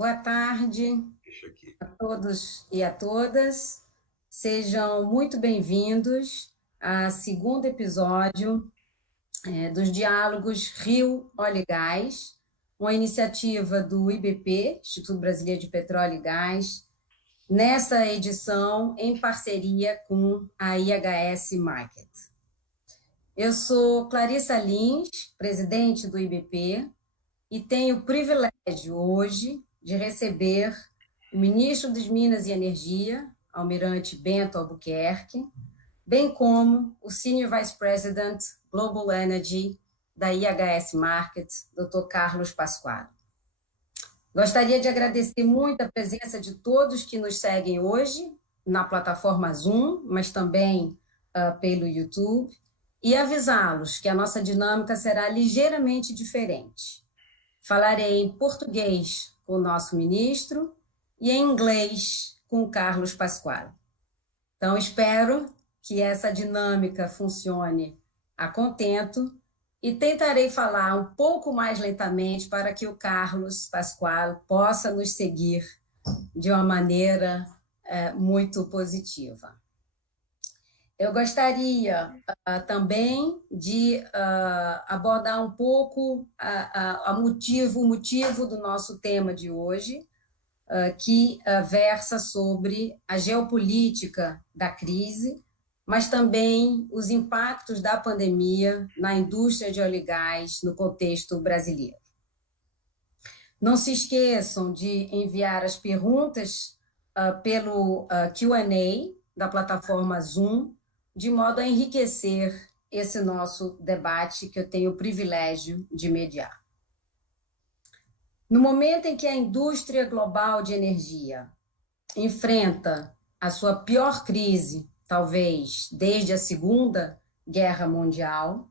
Boa tarde a todos e a todas. Sejam muito bem-vindos ao segundo episódio dos Diálogos Rio, Óleo e Gás, uma iniciativa do IBP, Instituto Brasileiro de Petróleo e Gás, nessa edição em parceria com a IHS Markit. Eu sou Clarissa Lins, presidente do IBP, e tenho o privilégio hoje de receber o ministro de Minas e Energia, almirante Bento Albuquerque, bem como o Senior Vice President Global Energy da IHS Markit, Dr. Carlos Pascual. Gostaria de agradecer muito a presença de todos que nos seguem hoje na plataforma Zoom, mas também pelo YouTube, e avisá-los que a nossa dinâmica será ligeiramente diferente. Falarei em português com o nosso ministro e em inglês com o Carlos Pascual. Então, espero que essa dinâmica funcione a contento e tentarei falar um pouco mais lentamente para que o Carlos Pascual possa nos seguir de uma maneira muito positiva. Eu gostaria também de abordar um pouco o motivo do nosso tema de hoje, que versa sobre a geopolítica da crise, mas também os impactos da pandemia na indústria de óleo e gás no contexto brasileiro. Não se esqueçam de enviar as perguntas pelo Q&A da plataforma Zoom, de modo a enriquecer esse nosso debate que eu tenho o privilégio de mediar. No momento em que a indústria global de energia enfrenta a sua pior crise, talvez desde a Segunda Guerra Mundial,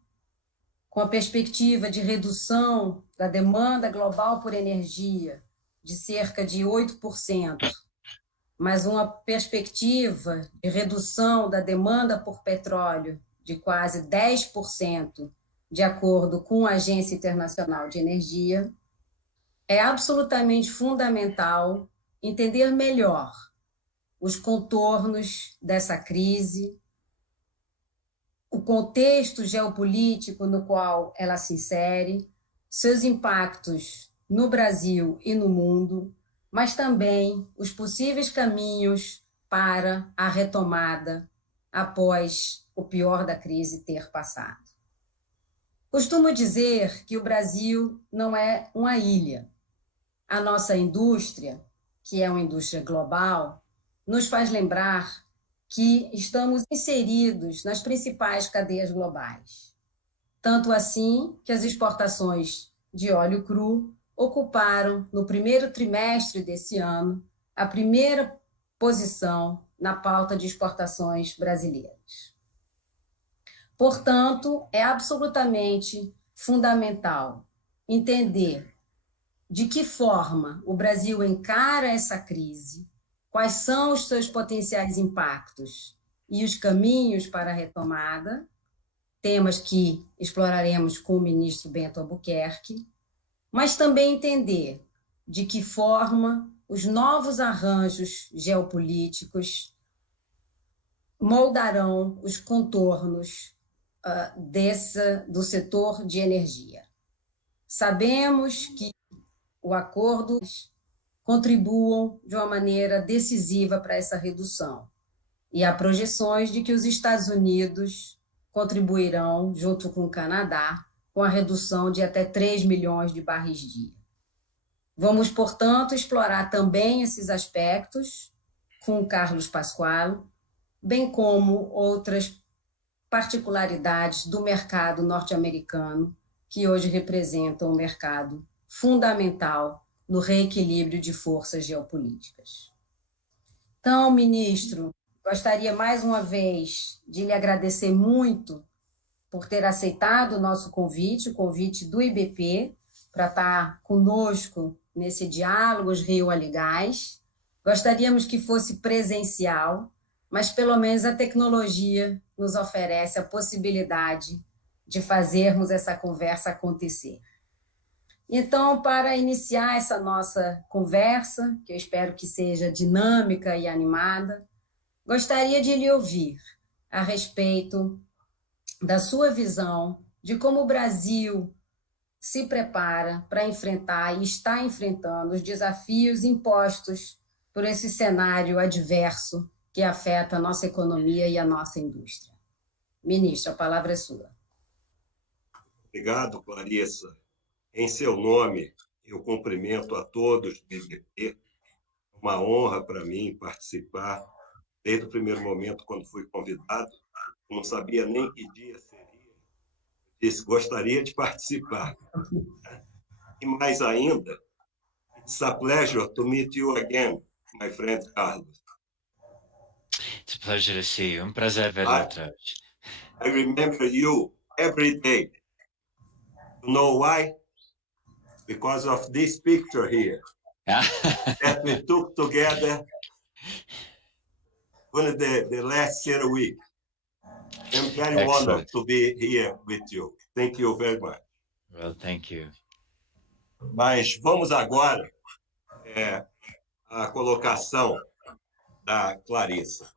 com a perspectiva de redução da demanda global por energia de cerca de 8%, mas uma perspectiva de redução da demanda por petróleo de quase 10%, de acordo com a Agência Internacional de Energia, é absolutamente fundamental entender melhor os contornos dessa crise, o contexto geopolítico no qual ela se insere, seus impactos no Brasil e no mundo, mas também os possíveis caminhos para a retomada após o pior da crise ter passado. Costumo dizer que o Brasil não é uma ilha. A nossa indústria, que é uma indústria global, nos faz lembrar que estamos inseridos nas principais cadeias globais. Tanto assim que as exportações de óleo cru ocuparam, no primeiro trimestre desse ano, a primeira posição na pauta de exportações brasileiras. Portanto, é absolutamente fundamental entender de que forma o Brasil encara essa crise, quais são os seus potenciais impactos e os caminhos para a retomada, temas que exploraremos com o ministro Bento Albuquerque, mas também entender de que forma os novos arranjos geopolíticos moldarão os contornos do setor de energia. Sabemos que o acordo contribuam de uma maneira decisiva para essa redução, e há projeções de que os Estados Unidos contribuirão, junto com o Canadá, com a redução de até 3 milhões de barris dia. Vamos, portanto, explorar também esses aspectos com o Carlos Pascual, bem como outras particularidades do mercado norte-americano, que hoje representam um mercado fundamental no reequilíbrio de forças geopolíticas. Então, ministro, gostaria mais uma vez de lhe agradecer muito por ter aceitado o nosso convite, o convite do IBP, para estar conosco nesse Diálogos Rio, Óleo e Gás. Gostaríamos que fosse presencial, mas pelo menos a tecnologia nos oferece a possibilidade de fazermos essa conversa acontecer. Então, para iniciar essa nossa conversa, que eu espero que seja dinâmica e animada, gostaria de lhe ouvir a respeito da sua visão de como o Brasil se prepara para enfrentar e está enfrentando os desafios impostos por esse cenário adverso que afeta a nossa economia e a nossa indústria. Ministro, a palavra é sua. Obrigado, Clarissa. Em seu nome, eu cumprimento a todos do IBP. É uma honra para mim participar desde o primeiro momento, quando fui convidado. Não sabia nem que dia seria. Disse, gostaria de participar. E mais ainda, it's a pleasure to meet you again, my friend Carlos. It's a pleasure to see you. Prazer vê-lo outra vez. I remember you every day. You know why? Because of this picture here that we took together on the last year week. I'm very honored to be here with you. Thank you very much. Well, thank you. Mas vamos agora à colocação da Clarissa.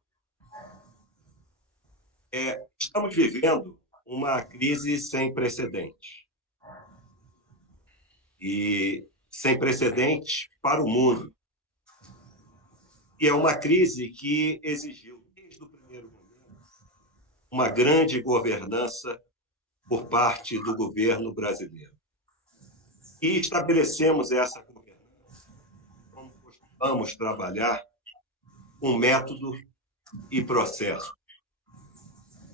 Estamos vivendo uma crise sem precedentes. E sem precedentes para o mundo. E é uma crise que exigiu, desde o primeiro momento, uma grande governança por parte do governo brasileiro. E estabelecemos essa governança como costumamos trabalhar com método e processo.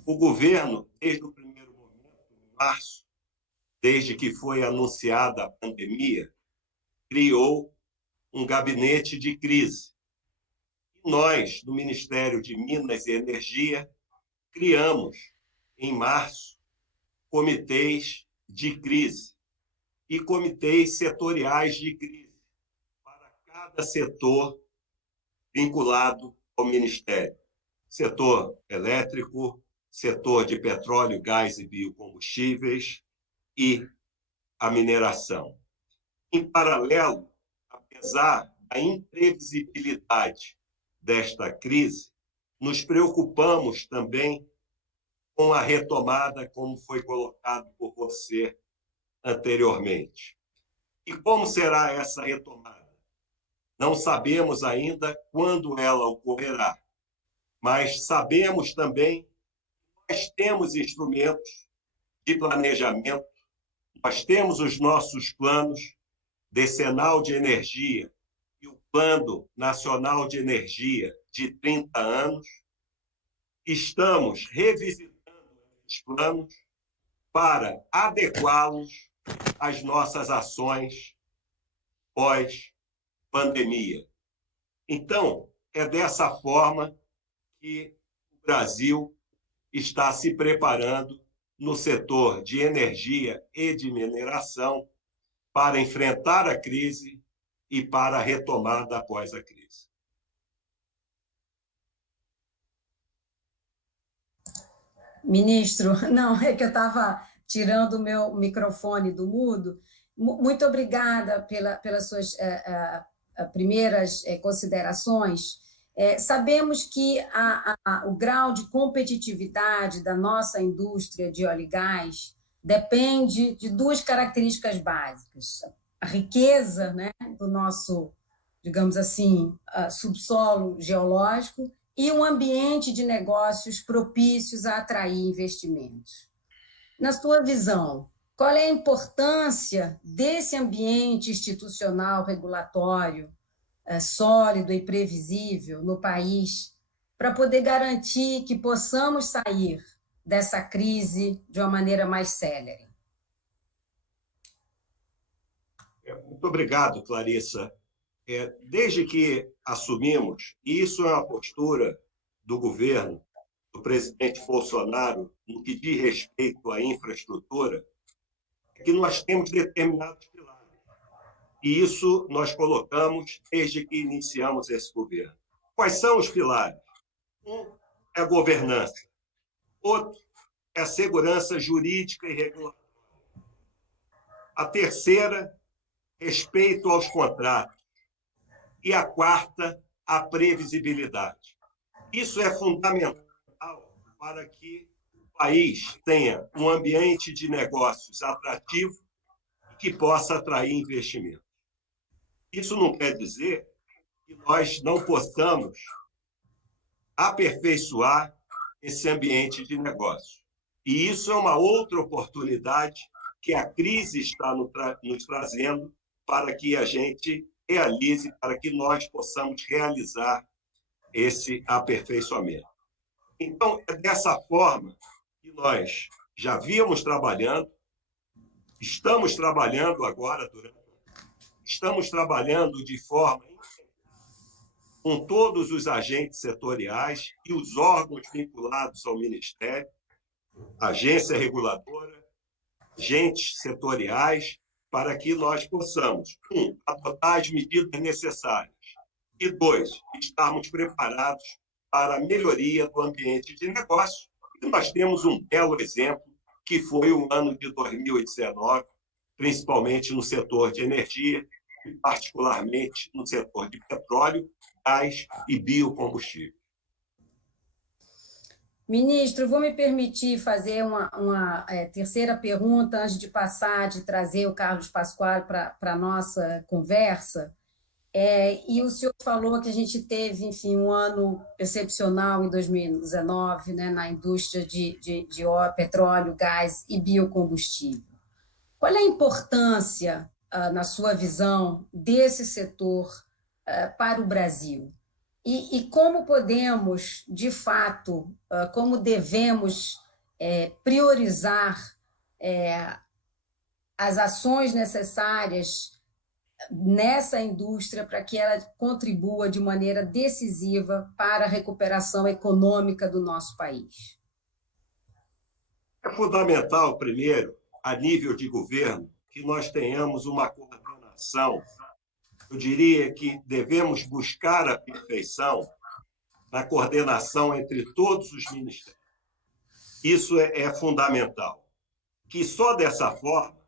O governo, desde o primeiro momento, em março, desde que foi anunciada a pandemia, criou um gabinete de crise. E nós, do Ministério de Minas e Energia, criamos, em março, comitês de crise e comitês setoriais de crise para cada setor vinculado ao Ministério. Setor elétrico, setor de petróleo, gás e biocombustíveis e a mineração. Em paralelo, apesar da imprevisibilidade desta crise, nos preocupamos também com a retomada, como foi colocado por você anteriormente. E como será essa retomada? Não sabemos ainda quando ela ocorrerá, mas sabemos também que nós temos instrumentos de planejamento, nós temos os nossos planos decenal de energia e o Plano Nacional de Energia de 30 anos. Estamos revisitando esses planos para adequá-los às nossas ações pós-pandemia. Então, é dessa forma que o Brasil está se preparando no setor de energia e de mineração para enfrentar a crise e para a retomada após a crise. Ministro, não, é que eu estava tirando o meu microfone do mudo. Muito obrigada pelas suas primeiras considerações. Sabemos que o grau de competitividade da nossa indústria de óleo e gás depende de duas características básicas. A riqueza, né, do nosso, digamos assim, subsolo geológico e um ambiente de negócios propícios a atrair investimentos. Na sua visão, qual é a importância desse ambiente institucional regulatório sólido e previsível no país para poder garantir que possamos sair dessa crise de uma maneira mais célere? Muito obrigado, Clarissa. Desde que assumimos, e isso é uma postura do governo, do presidente Bolsonaro, no que diz respeito à infraestrutura, é que nós temos determinados pilares. E isso nós colocamos desde que iniciamos esse governo. Quais são os pilares? Um é a governança. Outro é a segurança jurídica e regulatória. A terceira respeito aos contratos. E a quarta, a previsibilidade. Isso é fundamental para que o país tenha um ambiente de negócios atrativo e que possa atrair investimento. Isso não quer dizer que nós não possamos aperfeiçoar esse ambiente de negócio. E isso é uma outra oportunidade que a crise está nos trazendo para que a gente realize, para que nós possamos realizar esse aperfeiçoamento. Então, é dessa forma que nós já víamos trabalhando, estamos trabalhando agora, estamos trabalhando de forma com todos os agentes setoriais e os órgãos vinculados ao Ministério, agência reguladora, agentes setoriais, para que nós possamos, adotar as medidas necessárias e, dois, estarmos preparados para a melhoria do ambiente de negócio. E nós temos um belo exemplo, que foi o ano de 2019, principalmente no setor de energia, e particularmente no setor de petróleo, gás e biocombustível. Ministro, vou me permitir fazer uma terceira pergunta antes de passar, de trazer o Carlos Pascual para a nossa conversa. E o senhor falou que a gente teve, enfim, um ano excepcional em 2019, né, na indústria de petróleo, gás e biocombustível. Qual é a importância, na sua visão, desse setor para o Brasil? E como podemos, de fato, como devemos priorizar as ações necessárias nessa indústria para que ela contribua de maneira decisiva para a recuperação econômica do nosso país? É fundamental, primeiro, a nível de governo, que nós tenhamos uma coordenação. Eu diria que devemos buscar a perfeição na coordenação entre todos os ministérios. Isso é fundamental. Que só dessa forma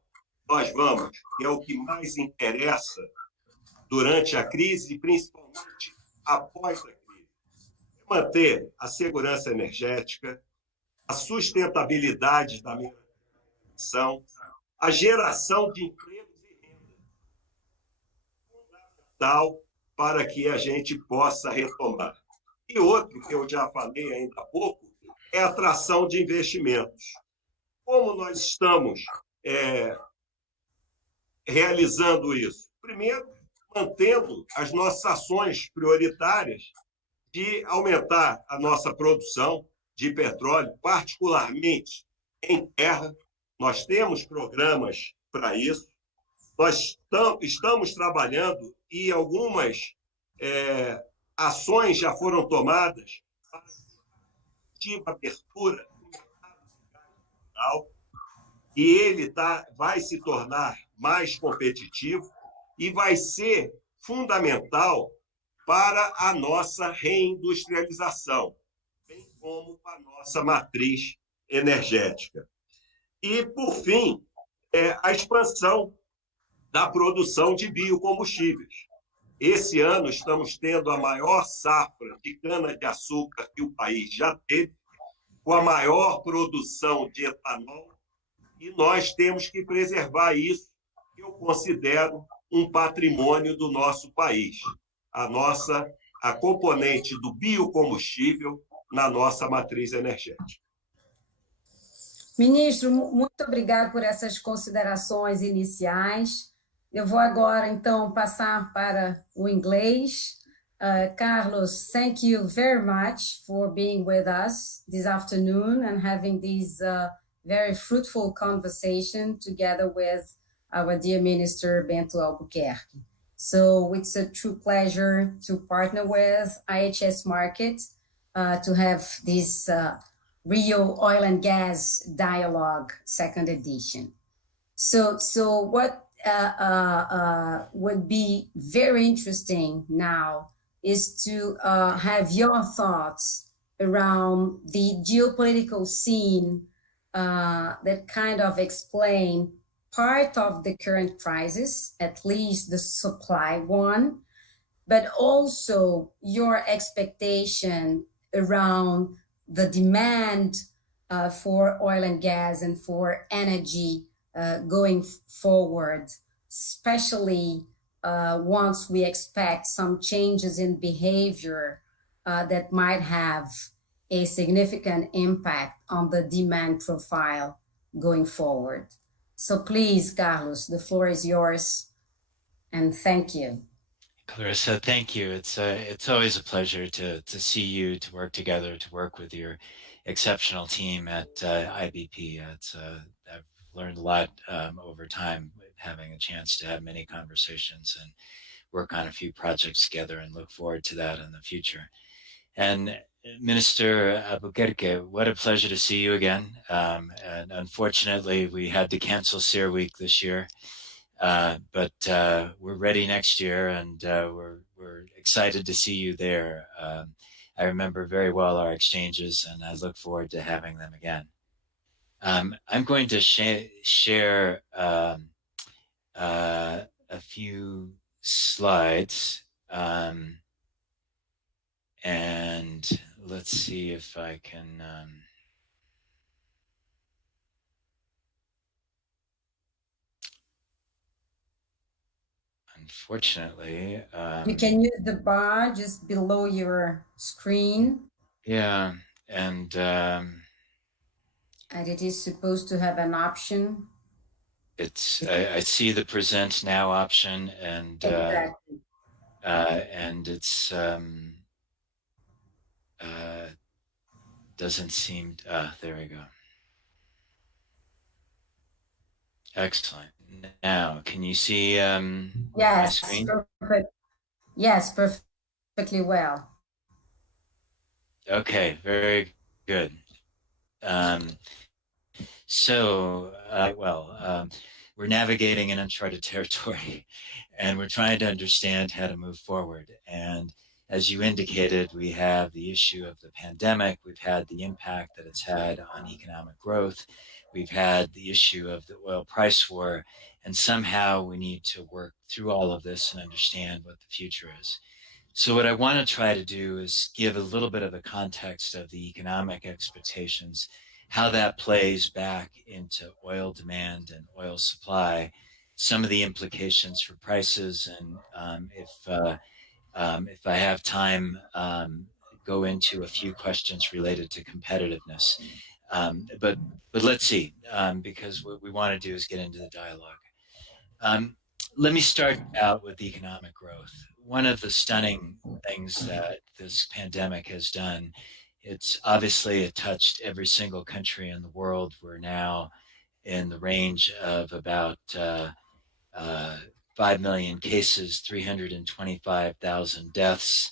nós vamos, que é o que mais interessa durante a crise, e principalmente após a crise, manter a segurança energética, a sustentabilidade da mineração, a geração de empregos e renda, fundamental para que a gente possa retomar. E outro, que eu já falei ainda há pouco, é a atração de investimentos. Como nós estamos realizando isso? Primeiro, mantendo as nossas ações prioritárias de aumentar a nossa produção de petróleo, particularmente em terra. Nós temos programas para isso. Nós estamos trabalhando e algumas ações já foram tomadas para a abertura do mercado e ele vai se tornar mais competitivo e vai ser fundamental para a nossa reindustrialização, bem como para a nossa matriz energética. E, por fim, a expansão da produção de biocombustíveis. Esse ano estamos tendo a maior safra de cana-de-açúcar que o país já teve, com a maior produção de etanol, e nós temos que preservar isso, que eu considero um patrimônio do nosso país, a componente do biocombustível na nossa matriz energética. Ministro, muito obrigado por essas considerações iniciais. Eu vou agora, então, passar para o inglês. Carlos, thank you very much for being with us this afternoon and having this very fruitful conversation together with our dear Minister, Bento Albuquerque. So it's a true pleasure to partner with IHS Markit to have this Real Oil and Gas Dialogue second edition. So what would be very interesting now is to have your thoughts around the geopolitical scene that kind of explain part of the current crisis, at least the supply one, but also your expectation around the demand for oil and gas and for energy going forward, especially once we expect some changes in behavior that might have a significant impact on the demand profile going forward. So please, Carlos, the floor is yours, and thank you. Clarissa, thank you. It's always a pleasure to see you, to work together, to work with your exceptional team at IBP. I've learned a lot over time, having a chance to have many conversations and work on a few projects together, and look forward to that in the future. And Minister Albuquerque, what a pleasure to see you again. And unfortunately, we had to cancel SEER Week this year. But we're ready next year, and we're excited to see you there. I remember very well our exchanges, and I look forward to having them again. I'm going to share a few slides, and let's see if I can... Unfortunately, you can use the bar just below your screen. Yeah, and it is supposed to have an option. I see the present now option, and exactly. And it's doesn't seem. There we go. Excellent. Now, can you see yes, my screen? Perfect. Yes, perfectly well. Okay, very good. We're navigating in uncharted territory, and we're trying to understand how to move forward. And as you indicated, we have the issue of the pandemic. We've had the impact that it's had on economic growth. We've had the issue of the oil price war, and somehow we need to work through all of this and understand what the future is. So what I want to try to do is give a little bit of a context of the economic expectations, how that plays back into oil demand and oil supply, some of the implications for prices, and if I have time, go into a few questions related to competitiveness. But let's see, because what we want to do is get into the dialogue. Let me start out with economic growth. One of the stunning things that this pandemic has done, it's obviously touched every single country in the world. We're now in the range of about 5 million cases, 325,000 deaths,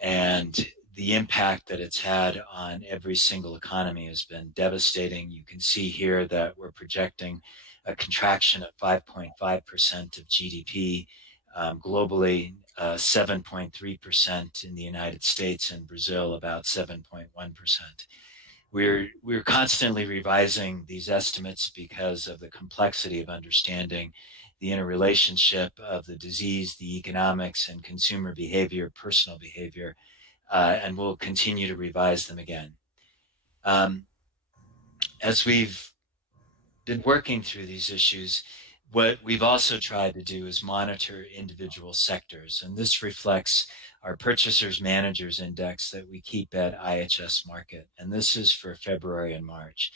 and the impact that it's had on every single economy has been devastating. You can see here that we're projecting a contraction of 5.5% of GDP globally, 7.3% in the United States, and Brazil about 7.1%. We're constantly revising these estimates because of the complexity of understanding the interrelationship of the disease, the economics, and consumer behavior, personal behavior, and we'll continue to revise them again. As we've been working through these issues, what we've also tried to do is monitor individual sectors, and this reflects our Purchasers Managers Index that we keep at IHS Markit, and this is for February and March.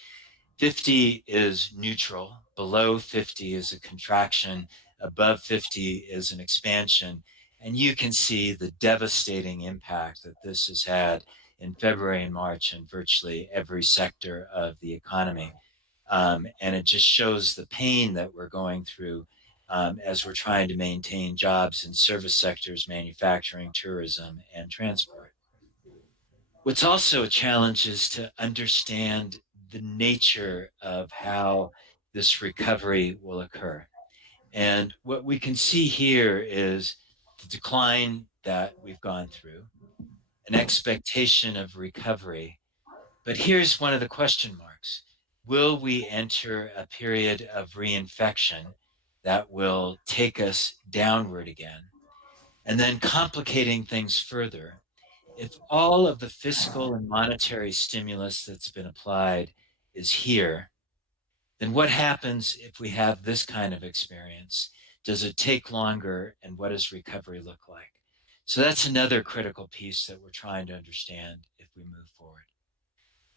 50 is neutral, below 50 is a contraction, above 50 is an expansion, and you can see the devastating impact that this has had in February and March in virtually every sector of the economy. And it just shows the pain that we're going through as we're trying to maintain jobs in service sectors, manufacturing, tourism, and transport. What's also a challenge is to understand the nature of how this recovery will occur. And what we can see here is the decline that we've gone through, an expectation of recovery. But here's one of the question marks. will we enter a period of reinfection that will take us downward again? And then complicating things further, if all of the fiscal and monetary stimulus that's been applied is here, then what happens if we have this kind of experience? Does it take longer, and what does recovery look like? So that's another critical piece that we're trying to understand if we move forward.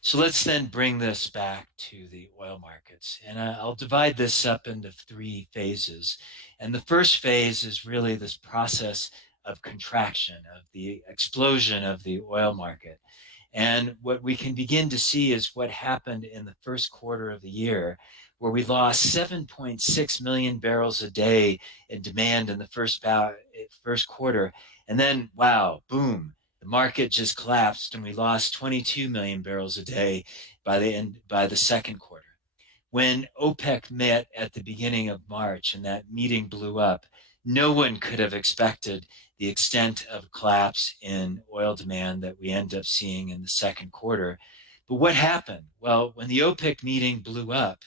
So let's then bring this back to the oil markets. And I'll divide this up into 3 phases. And the first phase is really this process of contraction, of the explosion of the oil market. And what we can begin to see is what happened in the first quarter of the year, where we lost 7.6 million barrels a day in demand in the first quarter. And then, wow, boom, the market just collapsed and we lost 22 million barrels a day by the second quarter. When OPEC met at the beginning of March and that meeting blew up, no one could have expected the extent of collapse in oil demand that we end up seeing in the second quarter. But what happened? Well, when the OPEC meeting blew up,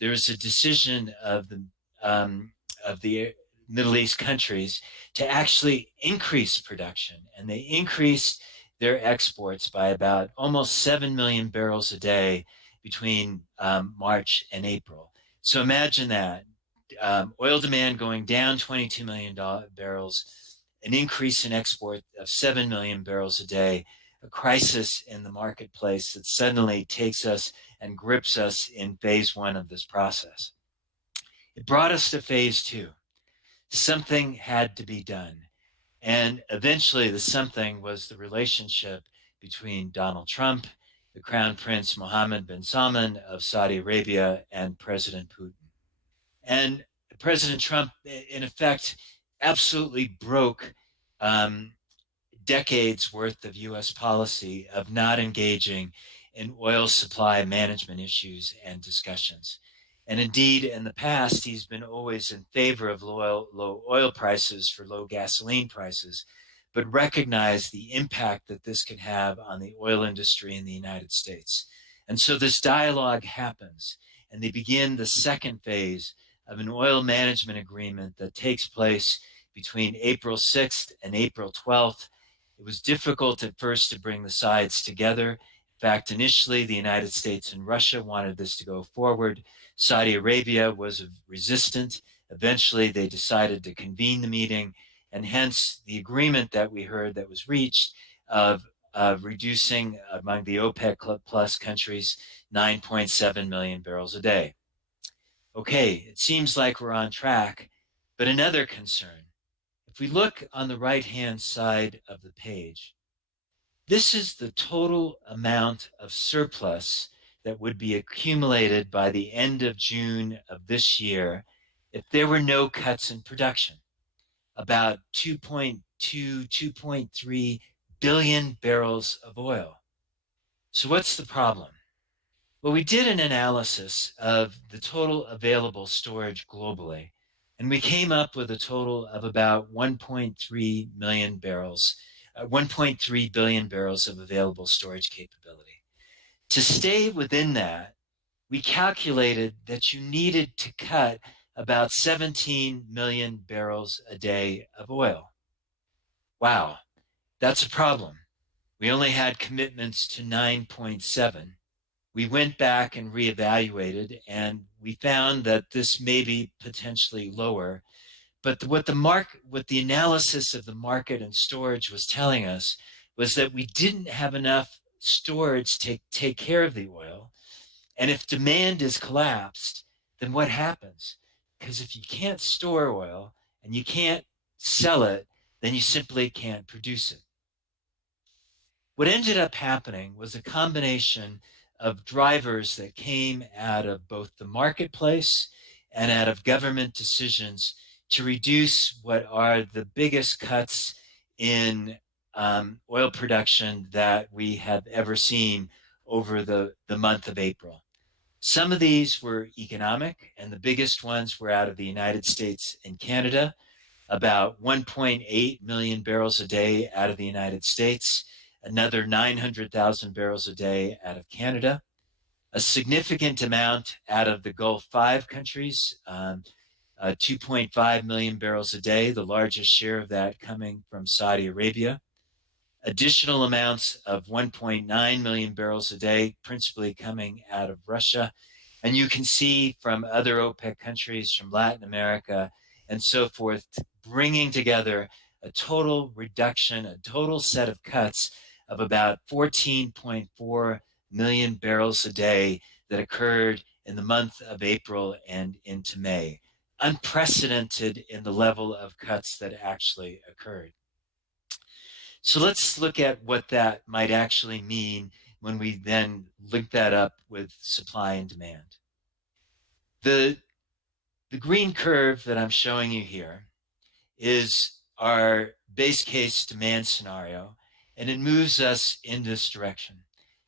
there was a decision of the Middle East countries to actually increase production, and they increased their exports by about almost 7 million barrels a day between March and April. So imagine that, oil demand going down 22 million barrels, an increase in export of 7 million barrels a day, a crisis in the marketplace that suddenly takes us and grips us in phase 1 of this process. It brought us to phase 2. Something had to be done. And eventually the something was the relationship between Donald Trump, the Crown Prince Mohammed bin Salman of Saudi Arabia, and President Putin. And President Trump, in effect, absolutely broke decades worth of US policy of not engaging in oil supply management issues and discussions. And indeed, in the past, he's been always in favor of low oil prices for low gasoline prices, but recognized the impact that this can have on the oil industry in the United States. And so this dialogue happens, and they begin the second phase of an oil management agreement that takes place between April 6th and April 12th. It was difficult at first to bring the sides together. In fact, initially, the United States and Russia wanted this to go forward. Saudi Arabia was resistant. Eventually, they decided to convene the meeting, and hence the agreement that we heard that was reached of reducing among the OPEC plus countries 9.7 million barrels a day. Okay, it seems like we're on track, but another concern. If we look on the right-hand side of the page, this is the total amount of surplus that would be accumulated by the end of June of this year if there were no cuts in production. About 2.2, 2.3 billion barrels of oil. So what's the problem? Well, we did an analysis of the total available storage globally, and we came up with a total of about 1.3 million barrels, 1.3 billion barrels of available storage capability. To stay within that, we calculated that you needed to cut about 17 million barrels a day of oil. Wow, that's a problem. We only had commitments to 9.7. We went back and reevaluated, and we found that this may be potentially lower. But what the analysis of the market and storage was telling us was that we didn't have enough storage to take care of the oil. And if demand is collapsed, then what happens? Because if you can't store oil and you can't sell it, then you simply can't produce it. What ended up happening was a combination of drivers that came out of both the marketplace and out of government decisions to reduce what are the biggest cuts in oil production that we have ever seen over the month of April. Some of these were economic, and the biggest ones were out of the United States and Canada, about 1.8 million barrels a day out of the United States, another 900,000 barrels a day out of Canada, a significant amount out of the Gulf 5 countries, 2.5 million barrels a day, the largest share of that coming from Saudi Arabia. Additional amounts of 1.9 million barrels a day, principally coming out of Russia. And you can see from other OPEC countries, from Latin America and so forth, bringing together a total reduction, a total set of cuts of about 14.4 million barrels a day that occurred in the month of April and into May. Unprecedented in the level of cuts that actually occurred. So let's look at what that might actually mean when we then link that up with supply and demand. The green curve that I'm showing you here is our base case demand scenario, and it moves us in this direction.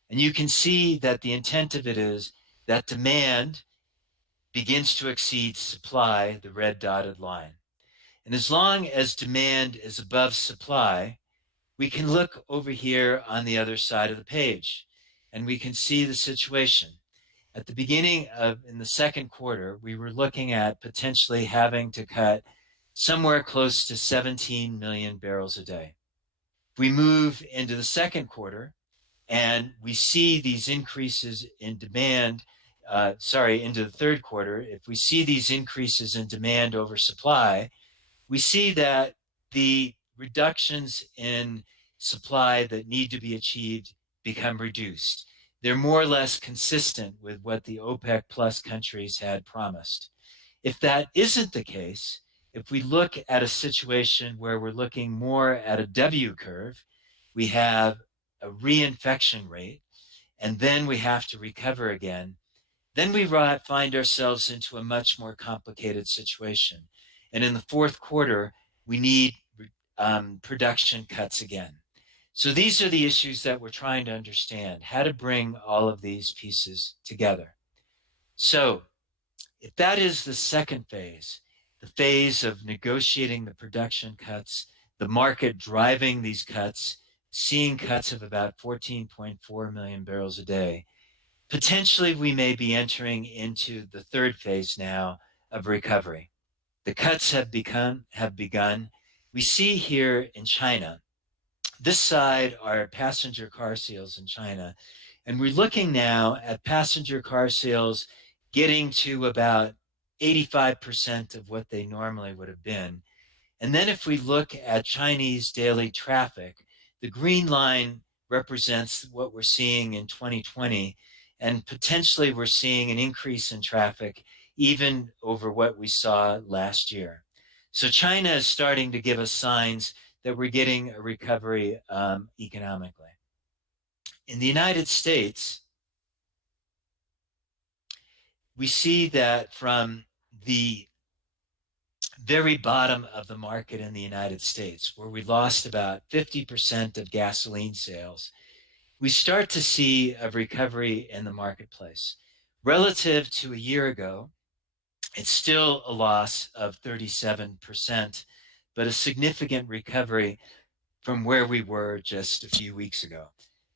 And you can see that the intent of it is that demand begins to exceed supply, the red dotted line. And as long as demand is above supply, we can look over here on the other side of the page, and we can see the situation. At the beginning of, in the second quarter, we were looking at potentially having to cut somewhere close to 17 million barrels a day. We move into the second quarter, and we see these increases in demand, into the third quarter. If we see these increases in demand over supply, we see that the reductions in supply that need to be achieved become reduced. They're more or less consistent with what the OPEC plus countries had promised. If that isn't the case, if we look at a situation where we're looking more at a W curve, we have a reinfection rate, and then we have to recover again, then we find ourselves into a much more complicated situation. And in the fourth quarter, we need production cuts again. So these are the issues that we're trying to understand, how to bring all of these pieces together. So if that is the second phase, the phase of negotiating the production cuts, the market driving these cuts, seeing cuts of about 14.4 million barrels a day, potentially we may be entering into the third phase now of recovery. The cuts have begun. We see here in China, this side are passenger car sales in China, and we're looking now at passenger car sales getting to about 85% of what they normally would have been. And then if we look at Chinese daily traffic, the green line represents what we're seeing in 2020, and potentially we're seeing an increase in traffic even over what we saw last year. So China is starting to give us signs that we're getting a recovery economically. In the United States, we see that from the very bottom of the market in the United States, where we lost about 50% of gasoline sales, we start to see a recovery in the marketplace. Relative to a year ago, it's still a loss of 37%, but a significant recovery from where we were just a few weeks ago.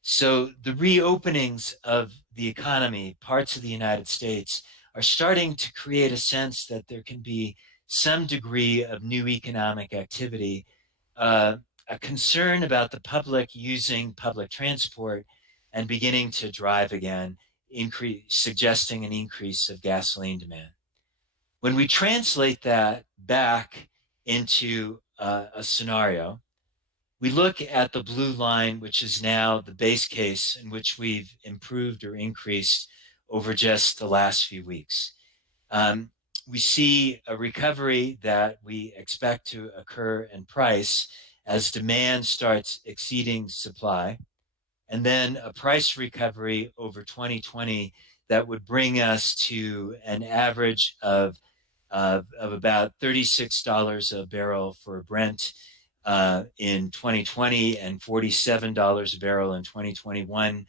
So the reopenings of the economy, parts of the United States, are starting to create a sense that there can be some degree of new economic activity, a concern about the public using public transport and beginning to drive again, suggesting an increase of gasoline demand. When we translate that back into a scenario, we look at the blue line, which is now the base case in which we've improved or increased over just the last few weeks. We see a recovery that we expect to occur in price as demand starts exceeding supply, and then a price recovery over 2020 that would bring us to an average of about $36 a barrel for Brent in 2020 and $47 a barrel in 2021.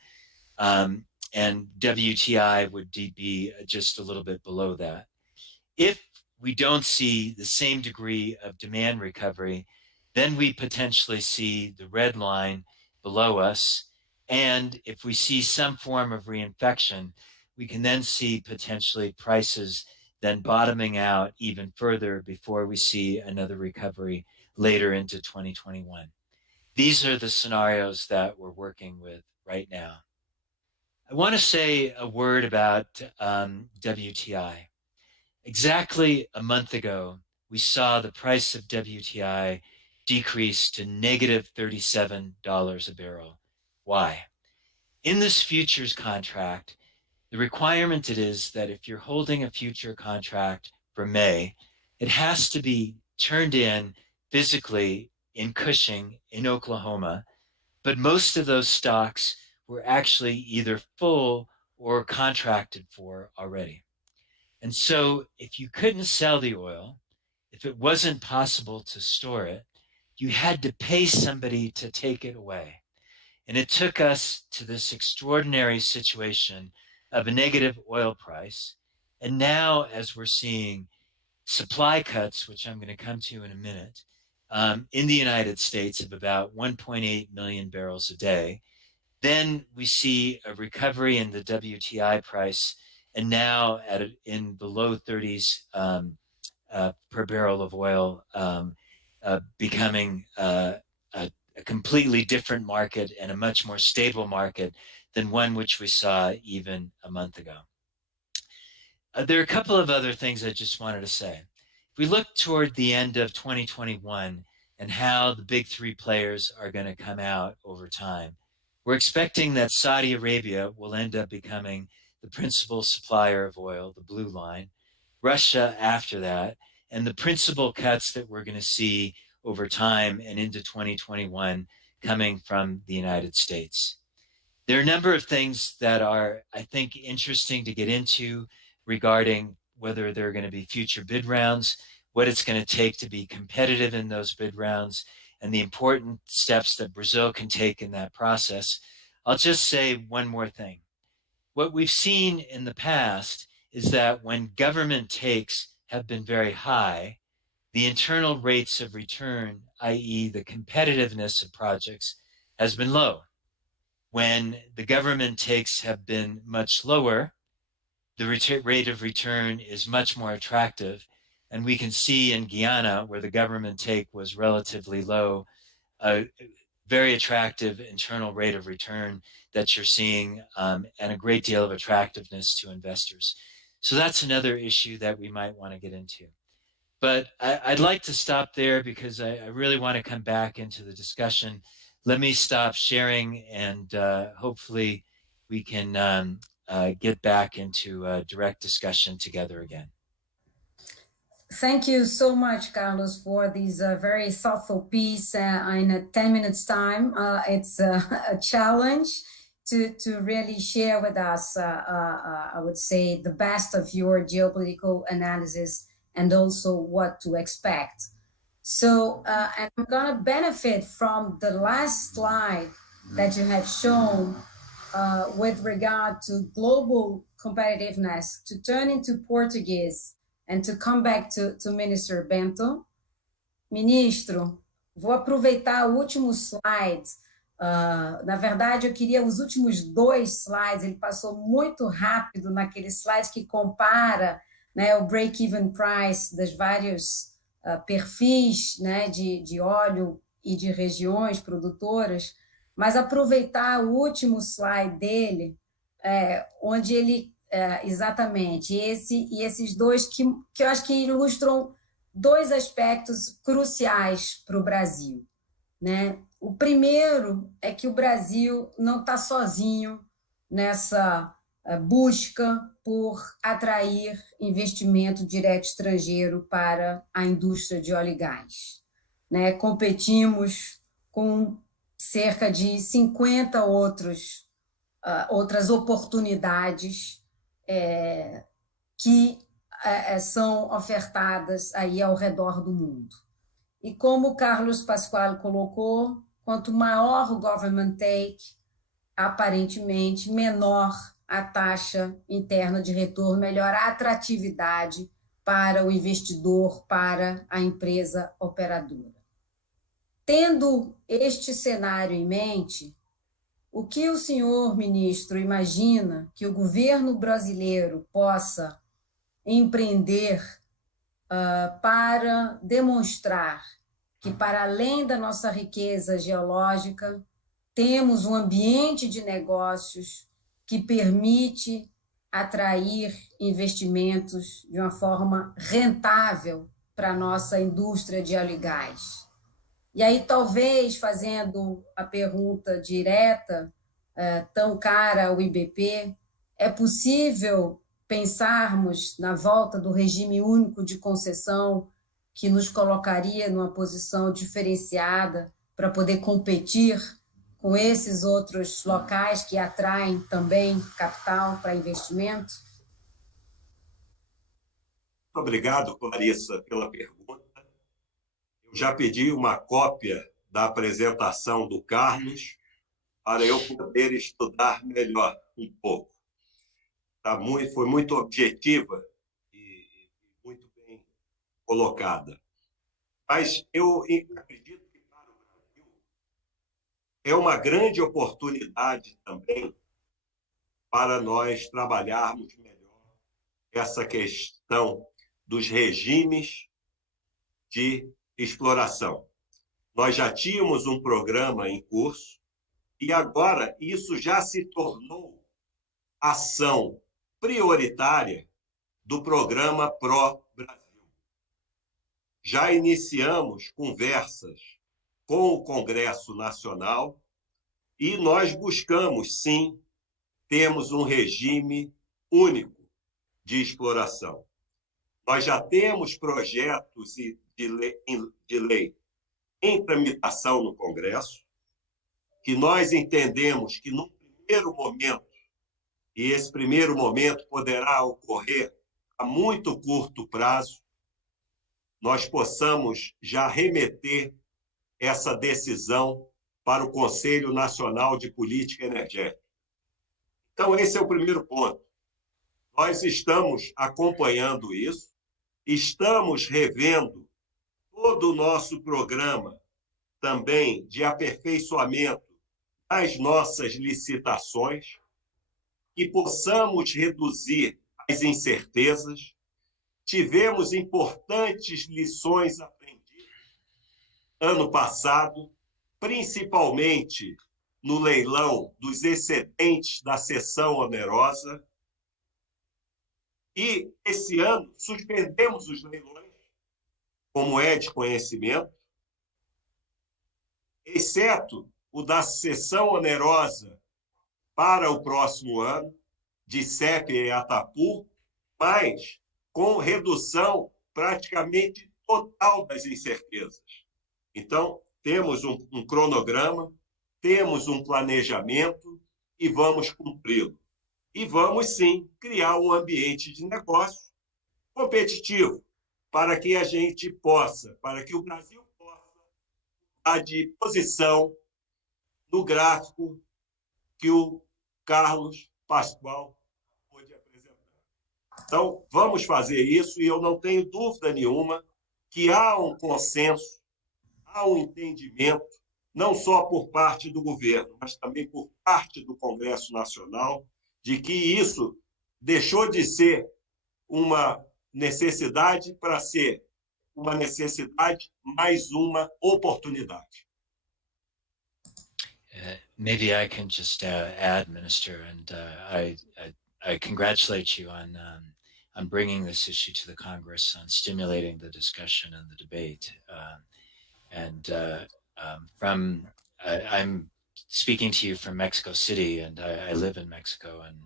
And WTI would be just a little bit below that. If we don't see the same degree of demand recovery, then we potentially see the red line below us. And if we see some form of reinfection, we can then see potentially prices then bottoming out even further before we see another recovery later into 2021. These are the scenarios that we're working with right now. I want to say a word about WTI. Exactly a month ago, we saw the price of WTI decrease to negative $37 a barrel. Why? In this futures contract, the requirement it is that if you're holding a future contract for May, it has to be turned in physically in Cushing in Oklahoma, but most of those stocks were actually either full or contracted for already. And so if you couldn't sell the oil, if it wasn't possible to store it, you had to pay somebody to take it away. And it took us to this extraordinary situation of a negative oil price. And now, as we're seeing supply cuts, which I'm going to come to in a minute, in the United States of about 1.8 million barrels a day, then we see a recovery in the WTI price, and now in the low 30s per barrel of oil, becoming a completely different market and a much more stable market than one which we saw even a month ago. There are a couple of other things I just wanted to say. If we look toward the end of 2021 and how the big three players are going to come out over time, we're expecting that Saudi Arabia will end up becoming the principal supplier of oil, the blue line, Russia after that, and the principal cuts that we're going to see over time and into 2021 coming from the United States. There are a number of things that are, I think, interesting to get into regarding whether there are going to be future bid rounds, what it's going to take to be competitive in those bid rounds, and the important steps that Brazil can take in that process. I'll just say one more thing. What we've seen in the past is that when government takes have been very high, the internal rates of return, i.e. the competitiveness of projects, has been low. When the government takes have been much lower, the rate of return is much more attractive. And we can see in Guyana, where the government take was relatively low, a very attractive internal rate of return that you're seeing, and a great deal of attractiveness to investors. So that's another issue that we might want to get into. But I'd like to stop there because I really want to come back into the discussion. Let me stop sharing, and hopefully we can get back into a direct discussion together again. Thank you so much, Carlos, for this very thoughtful piece in 10 minutes time. It's a challenge to really share with us, I would say, the best of your geopolitical analysis and also what to expect. So, and I'm going to benefit from the last slide that you have shown with regard to global competitiveness, to turn into Portuguese and to come back to Minister Bento. Ministro, vou aproveitar o último slide. Na verdade, eu queria os últimos 2 slides, ele passou muito rápido naquele slide que compara, né, o break-even price dos vários perfis, né, de óleo e de regiões produtoras, mas aproveitar o último slide dele, onde ele, exatamente, esses dois que eu acho que ilustram 2 aspectos cruciais para o Brasil, né? O primeiro é que o Brasil não está sozinho nessa busca por atrair investimento direto estrangeiro para a indústria de óleo e gás, né? Competimos com cerca de 50 outras oportunidades que são ofertadas aí ao redor do mundo. E como o Carlos Pascual colocou, quanto maior o government take, aparentemente menor a taxa interna de retorno, melhor a atratividade para o investidor, para a empresa operadora. Tendo este cenário em mente, o que o senhor ministro imagina que o governo brasileiro possa empreender para demonstrar que, para além da nossa riqueza geológica, temos um ambiente de negócios que permite atrair investimentos de uma forma rentável para a nossa indústria de óleo e gás? E aí, talvez, fazendo a pergunta direta, tão cara ao IBP, é possível pensarmos na volta do regime único de concessão, que nos colocaria numa posição diferenciada para poder competir com esses outros locais que atraem também capital para investimento? Muito obrigado, Clarissa, pela pergunta. Eu já pedi uma cópia da apresentação do Carlos para eu poder estudar melhor um pouco. Foi muito objetiva e muito bem colocada. Mas eu acredito que para o Brasil é uma grande oportunidade também para nós trabalharmos melhor essa questão dos regimes de exploração. Nós já tínhamos um programa em curso e agora isso já se tornou ação prioritária do programa Pró-Brasil. Já iniciamos conversas com o Congresso Nacional e nós buscamos, sim, temos um regime único de exploração. Nós já temos projetos de lei em tramitação no Congresso, que nós entendemos que, num primeiro momento, e esse primeiro momento poderá ocorrer a muito curto prazo, nós possamos já remeter essa decisão para o Conselho Nacional de Política Energética. Então, esse é o primeiro ponto. Nós estamos acompanhando isso, estamos revendo todo o nosso programa também de aperfeiçoamento das nossas licitações, que possamos reduzir as incertezas. Tivemos importantes lições aprendidas ano passado, principalmente no leilão dos excedentes da seção onerosa. E, esse ano, suspendemos os leilões, como é de conhecimento, exceto o da seção onerosa para o próximo ano, de CEP e Atapu, mas com redução praticamente total das incertezas. Então, temos um cronograma, temos um planejamento e vamos cumpri-lo. E vamos, sim, criar um ambiente de negócio competitivo para que a gente possa, para que o Brasil possa estar de posição no gráfico que o Carlos Pascual pôde apresentar. Então, vamos fazer isso e eu não tenho dúvida nenhuma que há um consenso, há um entendimento, não só por parte do governo, mas também por parte do Congresso Nacional, de que isso deixou de ser uma necessidade para ser uma necessidade mais uma oportunidade. Maybe I can just add, Minister, and I congratulate you on bringing this issue to the Congress, on stimulating the discussion and the debate. I'm speaking to you from Mexico City, and I live in Mexico, and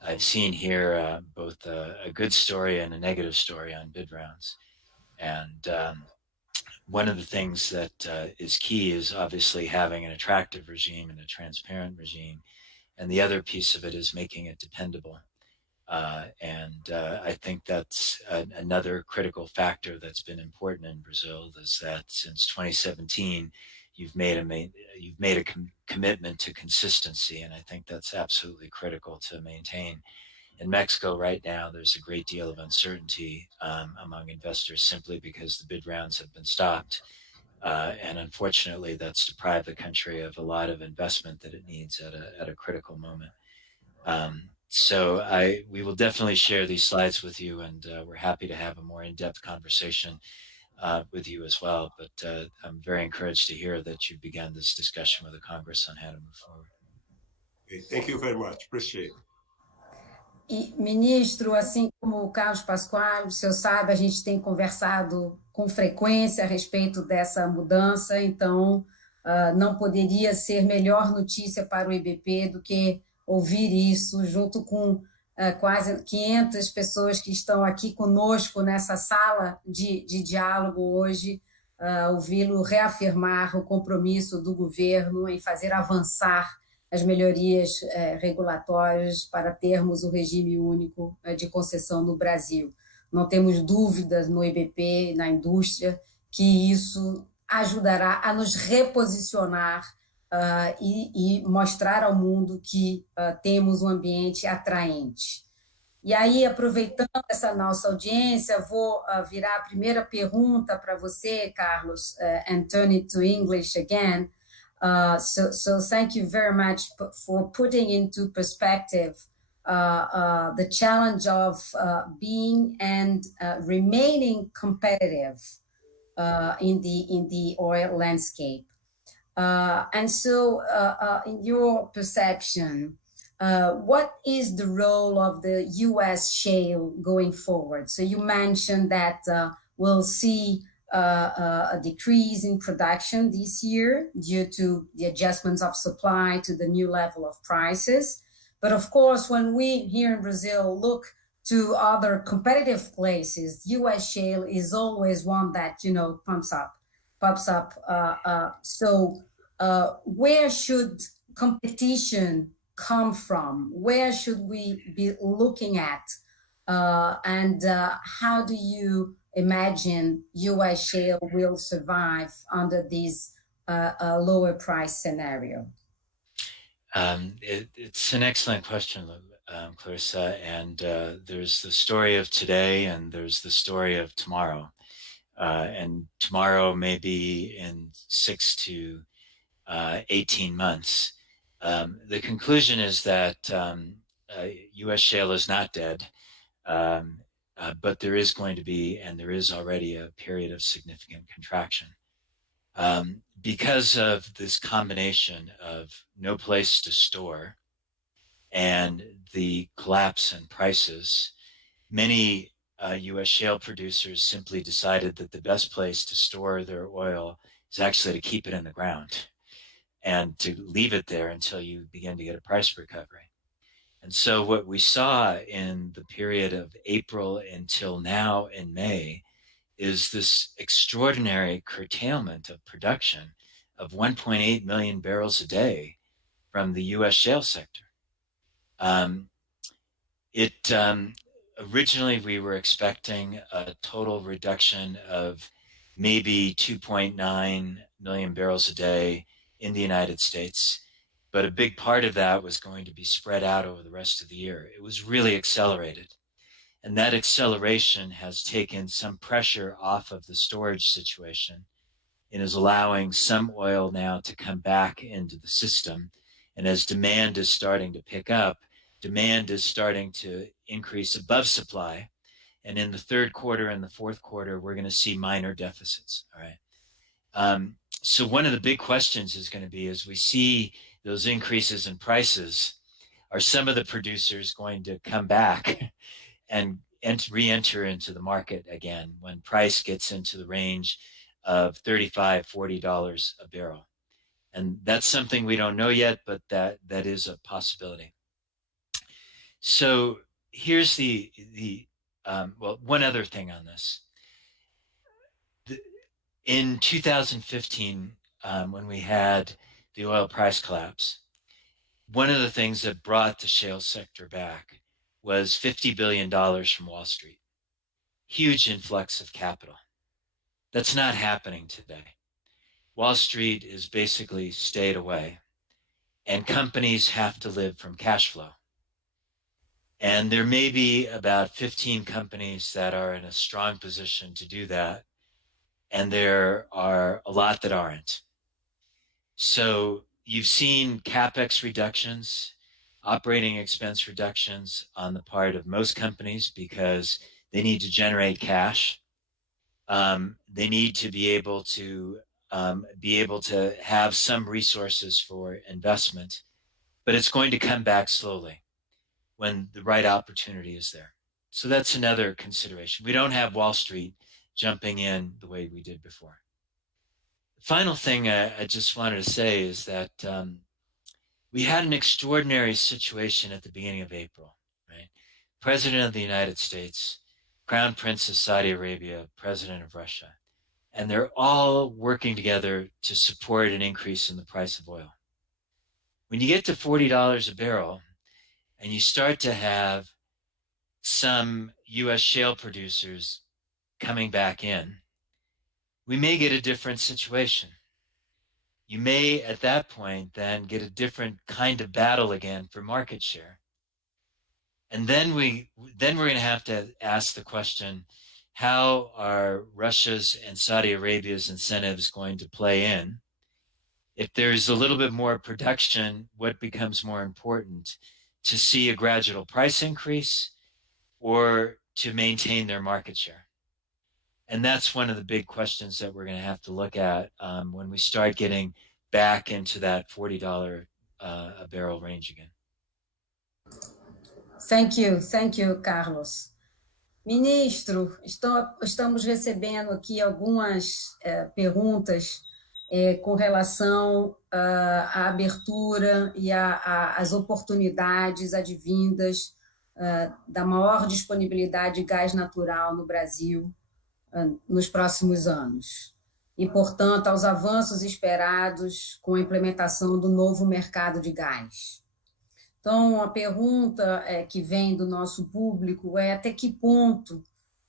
I've seen here both a good story and a negative story on bid rounds. And one of the things that is key is obviously having an attractive regime and a transparent regime. And the other piece of it is making it dependable. I think that's another critical factor that's been important in Brazil, is that since 2017, you've made a commitment to consistency, and I think that's absolutely critical to maintain. In Mexico right now, there's a great deal of uncertainty among investors simply because the bid rounds have been stopped. And unfortunately, that's deprived the country of a lot of investment that it needs at a critical moment. So we will definitely share these slides with you, and we're happy to have a more in-depth conversation with you as well. But I'm very encouraged to hear that you began this discussion with the Congress on how to move forward. Okay, thank you very much. Appreciate it. E, ministro, assim como o Carlos Pascual, o senhor sabe, a gente tem conversado com frequência a respeito dessa mudança, então não poderia ser melhor notícia para o IBP do que ouvir isso, junto com quase 500 pessoas que estão aqui conosco nessa sala de diálogo hoje, ouvi-lo reafirmar o compromisso do governo em fazer avançar as melhorias regulatórias para termos o regime único de concessão no Brasil. Não temos dúvidas no IBP, na indústria, que isso ajudará a nos reposicionar e mostrar ao mundo que temos um ambiente atraente. E aí, aproveitando essa nossa audiência, vou virar a primeira pergunta para você, Carlos, and turn it to English again. So thank you very much for putting into perspective the challenge of being and remaining competitive in the oil landscape. And so, in your perception, what is the role of the U.S. shale going forward? So you mentioned that we'll see a decrease in production this year due to the adjustments of supply to the new level of prices. But of course, when we here in Brazil look to other competitive places, U.S. shale is always one that, pops up. So where should competition come from? Where should we be looking at? And how do you imagine U.S. shale will survive under this lower price scenario? It's an excellent question, Clarissa. And there's the story of today, and there's the story of tomorrow. And tomorrow may be in 6 to 18 months. The conclusion is that U.S. shale is not dead. But there is going to be, and there is already, a period of significant contraction. Because of this combination of no place to store and the collapse in prices, many U.S. shale producers simply decided that the best place to store their oil is actually to keep it in the ground and to leave it there until you begin to get a price recovery. And so what we saw in the period of April until now in May is this extraordinary curtailment of production of 1.8 million barrels a day from the U.S. shale sector. Originally, we were expecting a total reduction of maybe 2.9 million barrels a day in the United States. But a big part of that was going to be spread out over the rest of the year. It was really accelerated. And that acceleration has taken some pressure off of the storage situation and is allowing some oil now to come back into the system. And as demand is starting to pick up, demand is starting to increase above supply. And in the third quarter and the fourth quarter, we're going to see minor deficits. All right. So one of the big questions is going to be, as we see those increases in prices, are some of the producers going to come back and re-enter into the market again when price gets into the range of $35, $40 a barrel? And that's something we don't know yet, but that is a possibility. So here's one other thing on this. In 2015, when we had the oil price collapse, one of the things that brought the shale sector back was $50 billion from Wall Street. Huge influx of capital. That's not happening today. Wall Street is basically stayed away, and companies have to live from cash flow. And there may be about 15 companies that are in a strong position to do that. and there are a lot that aren't. So you've seen CapEx reductions, operating expense reductions on the part of most companies because they need to generate cash. They need to be able to have some resources for investment, but it's going to come back slowly when the right opportunity is there. So that's another consideration. We don't have Wall Street jumping in the way we did before. The final thing I just wanted to say is that we had an extraordinary situation at the beginning of April, right? President of the United States, Crown Prince of Saudi Arabia, President of Russia, and they're all working together to support an increase in the price of oil. When you get to $40 a barrel and you start to have some U.S. shale producers coming back in, we may get a different situation. You may, at that point, then get a different kind of battle again for market share. And then we're going to have to ask the question, how are Russia's and Saudi Arabia's incentives going to play in? If there's a little bit more production, what becomes more important? To see a gradual price increase or to maintain their market share? And that's one of the big questions that we're going to have to look at when we start getting back into that $40 a barrel range again. Thank you, Carlos. Ministro, estamos recebendo aqui algumas perguntas com relação à abertura e às oportunidades advindas da maior disponibilidade de gás natural no Brasil nos próximos anos. E, portanto, aos avanços esperados com a implementação do novo mercado de gás. Então, a pergunta que vem do nosso público é até que ponto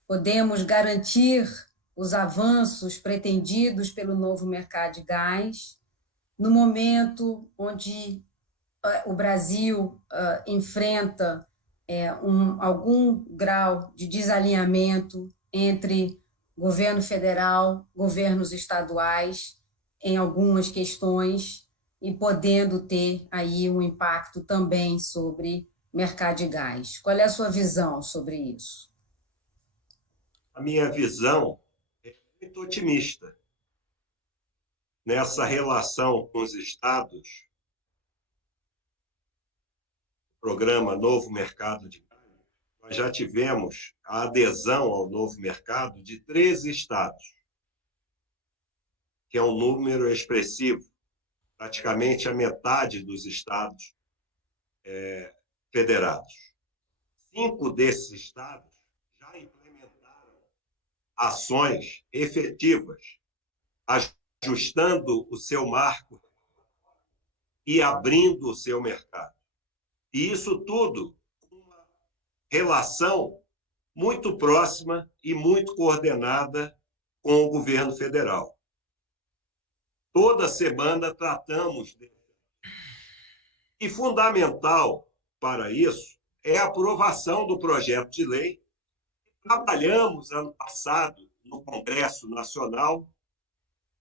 podemos garantir os avanços pretendidos pelo novo mercado de gás no momento onde o Brasil enfrenta algum grau de desalinhamento entre governo federal, governos estaduais, em algumas questões, e podendo ter aí um impacto também sobre o mercado de gás. Qual é a sua visão sobre isso? A minha visão é muito otimista nessa relação com os estados. O programa Novo Mercado de Gás, nós já tivemos a adesão ao novo mercado de 13 estados, que é um número expressivo, praticamente a metade dos estados federados. 5 desses estados já implementaram ações efetivas, ajustando o seu marco e abrindo o seu mercado. E isso tudo com uma relação muito próxima e muito coordenada com o governo federal. Toda semana tratamos dele. E fundamental para isso é a aprovação do projeto de lei. Trabalhamos ano passado no Congresso Nacional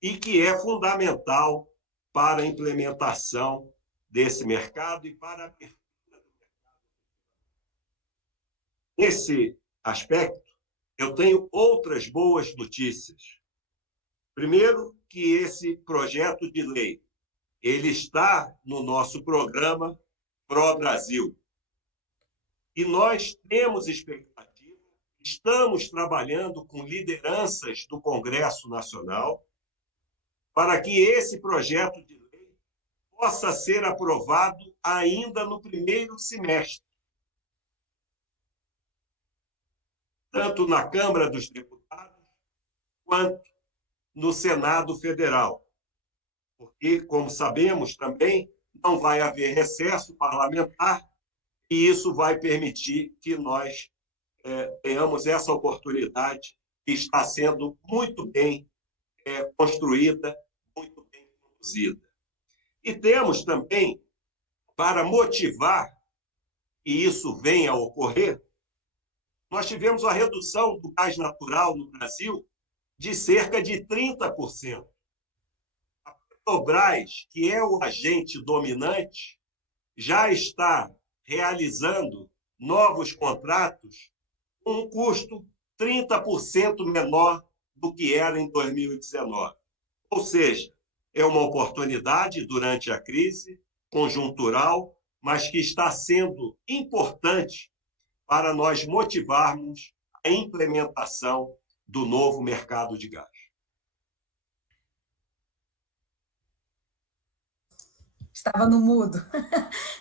e que é fundamental para a implementação desse mercado e para a abertura do mercado. Nesse aspecto, eu tenho outras boas notícias. Primeiro, que esse projeto de lei ele está no nosso programa Pro Brasil. E nós temos expectativa, estamos trabalhando com lideranças do Congresso Nacional para que esse projeto de lei possa ser aprovado ainda no primeiro semestre. Tanto na Câmara dos Deputados quanto no Senado Federal, porque, como sabemos também, não vai haver recesso parlamentar e isso vai permitir que nós tenhamos essa oportunidade que está sendo muito bem construída, muito bem conduzida. E temos também, para motivar que isso venha a ocorrer, nós tivemos a redução do gás natural no Brasil de cerca de 30%. A Petrobras, que é o agente dominante, já está realizando novos contratos com um custo 30% menor do que era em 2019. Ou seja, é uma oportunidade durante a crise conjuntural, mas que está sendo importante para nós motivarmos a implementação do novo mercado de gás. Estava no mudo.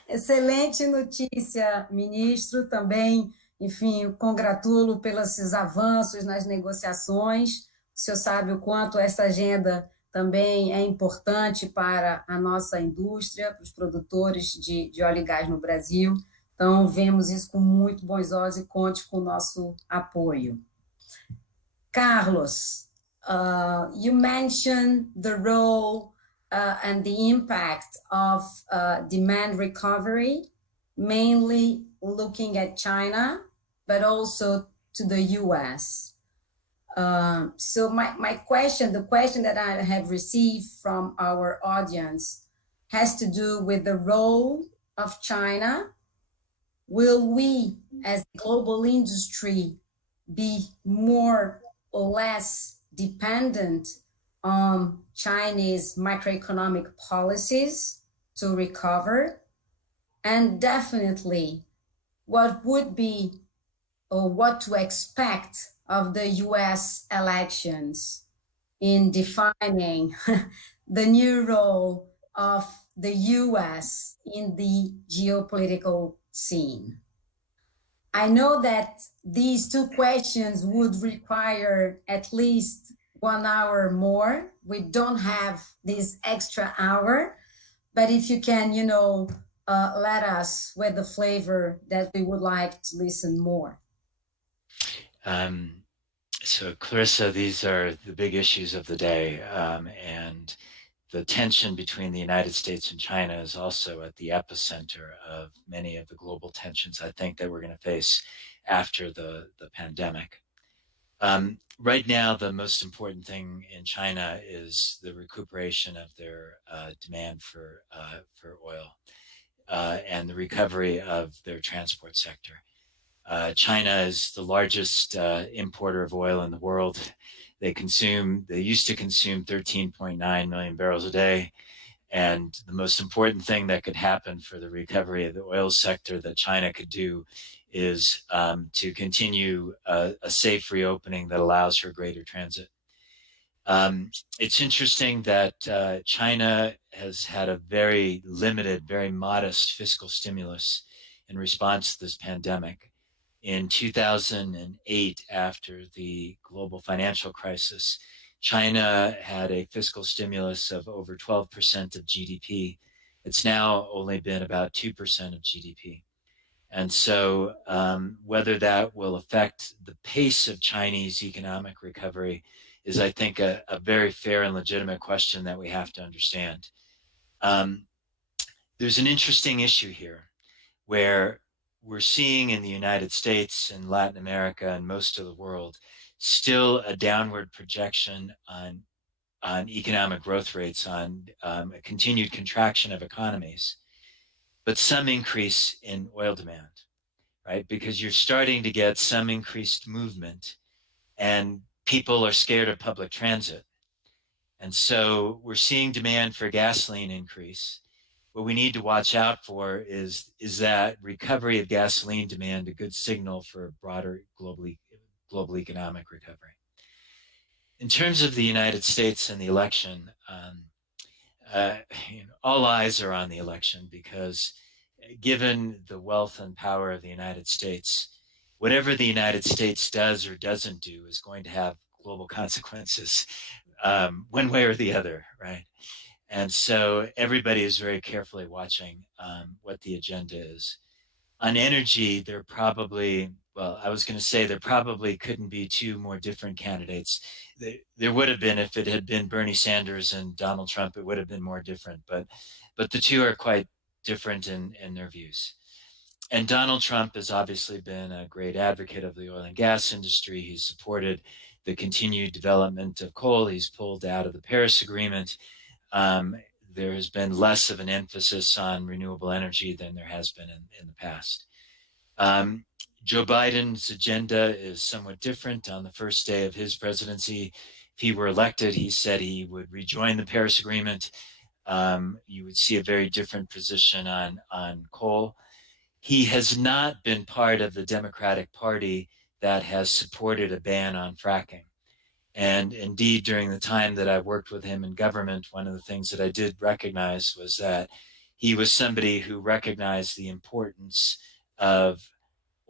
Excelente notícia, ministro. Também, enfim, congratulo pelos avanços nas negociações. O senhor sabe o quanto essa agenda também é importante para a nossa indústria, para os produtores de óleo e gás no Brasil. Então, vemos isso com muito bons olhos e conte com o nosso apoio. Carlos, you mentioned the role and the impact of demand recovery, mainly looking at China, but also to the US. So my question, the question that I have received from our audience has to do with the role of China. Will we, as a global industry, be more or less dependent on Chinese macroeconomic policies to recover? And definitely, what would be or what to expect of the US elections in defining the new role of the US in the geopolitical scene? I know that these two questions would require at least 1 hour more. We don't have this extra hour, but if you can, let us with the flavor that we would like to listen more. So Clarissa, these are the big issues of the day, and the tension between the United States and China is also at the epicenter of many of the global tensions, I think, that we're going to face after the pandemic. Right now, the most important thing in China is the recuperation of their demand for oil and the recovery of their transport sector. China is the largest importer of oil in the world. They used to consume 13.9 million barrels a day. And the most important thing that could happen for the recovery of the oil sector that China could do is to continue a safe reopening that allows for greater transit. It's interesting that China has had a very limited, very modest fiscal stimulus in response to this pandemic. In 2008, after the global financial crisis, China had a fiscal stimulus of over 12% of GDP. It's now only been about 2% of GDP. And so whether that will affect the pace of Chinese economic recovery is, I think, a very fair and legitimate question that we have to understand. There's an interesting issue here where we're seeing in the United States and Latin America and most of the world still a downward projection on economic growth rates, on a continued contraction of economies, but some increase in oil demand, right? Because you're starting to get some increased movement and people are scared of public transit. And so we're seeing demand for gasoline increase. What we need to watch out for is that recovery of gasoline demand a good signal for broader global economic recovery. In terms of the United States and the election, all eyes are on the election because given the wealth and power of the United States, whatever the United States does or doesn't do is going to have global consequences one way or the other, right? And so everybody is very carefully watching what the agenda is. On energy, there probably couldn't be two more different candidates. There would have been if it had been Bernie Sanders and Donald Trump, it would have been more different. But the two are quite different in their views. And Donald Trump has obviously been a great advocate of the oil and gas industry. He's supported the continued development of coal. He's pulled out of the Paris Agreement. There has been less of an emphasis on renewable energy than there has been in the past. Joe Biden's agenda is somewhat different. On the first day of his presidency, if he were elected, he said he would rejoin the Paris Agreement. You would see a very different position on coal. He has not been part of the Democratic Party that has supported a ban on fracking. And indeed, during the time that I worked with him in government, one of the things that I did recognize was that he was somebody who recognized the importance of